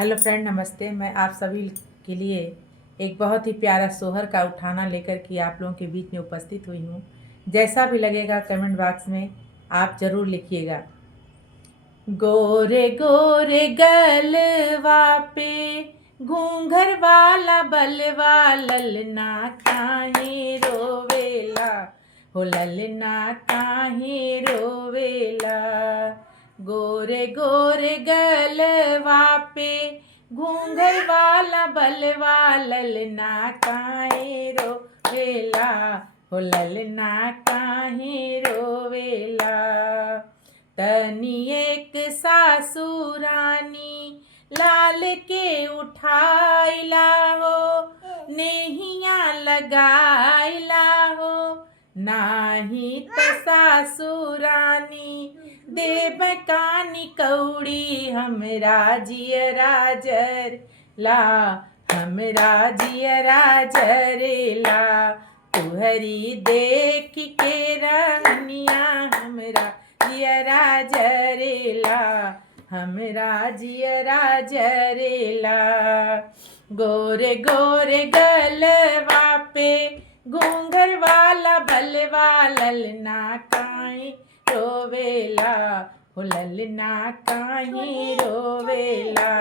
Hello friend, नमस्ते। मैं आप सभी के लिए एक बहुत ही प्यारा सोहर का उठाना लेकर के आप लोगों के बीच में उपस्थित हुई हूँ। जैसा भी लगेगा कमेंट बॉक्स में आप ज़रूर लिखिएगा। गोरे गोरे गलवा पे घूंघर वाला बलवा, ललना काहे रोवेला, हो ललना काहे रोवेला। गोरे गोरे गलवा पे घूंघर वाला बलवा, ललना काहे रोवेला, हो ललना काहे रोवेला। तनी एक सासुरानी लाल के उठाइला हो, नेहिया लगाइला हो, नाही त सासुरानी देव कानी कौड़ी, हमरा जियरा जरला, हमरा जियरा जरेला। तुहरी देख के रनिया हमरा जियरा जरेला, हमरा जियरा जरेला। गोरे गोरे गलवा पे घूंघर वाला बलवा, ललना काहे रोवेला, हो ललना काहे रोवेला।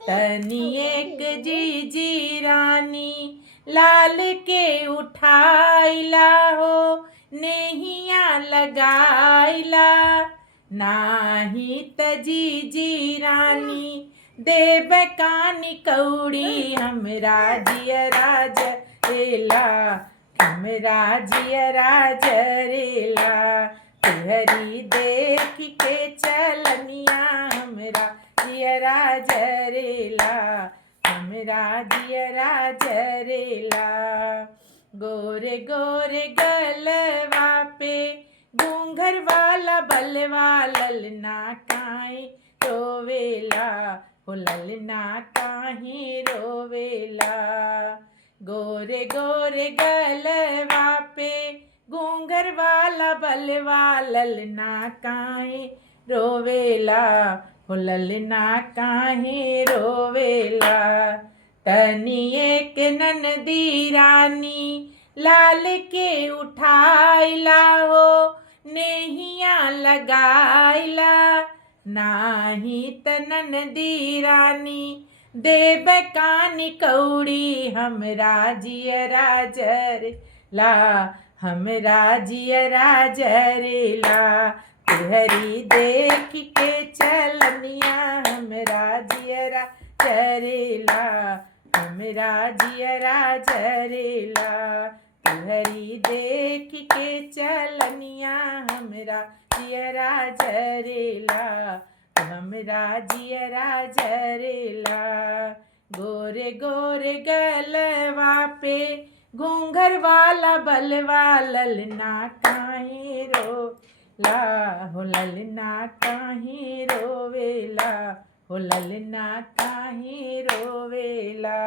तनी एक जीजी रानी लाल के उठाइला हो, नेहिया लगाइला, नाही त जीजी रानी देव कानी कौड़ी, हमरा जियरा जरेला, हमरा जियरा जरेला। तुहरी देख के चलनिया हमरा जियरा जरेला, हमरा जियरा जरेला। गोरे गोरे गलवा पे घूंघर वाला बलवा, ललना काहे रोवेला, हो ललना काहे रोवेला। गोरे गोरे गलवा पे घूंघर वाला बलवा, ललना काहे रोवेला, हो ललना काहे रोवेला। तनी एक ननदी रानी लाल के उठाइला हो, नेहिया लगाइला, नाही त ननदी रानी देव कानी कौड़ी, हमरा जियरा जरेला, हमरा जियरा जरेला। तुहरी देख के चलनिया हमरा जियरा जरेला, हमरा जियरा जरेला। तुहरी देख के चलनिया हमरा जियरा जरेला, हमरा जियरा जरेला। गोरे गोरे गलवा पे घूंघर वाला बलवा, ललना काहे रोवेला, हो ललना काहे रोवेला, हो ललना काहे रोवेला।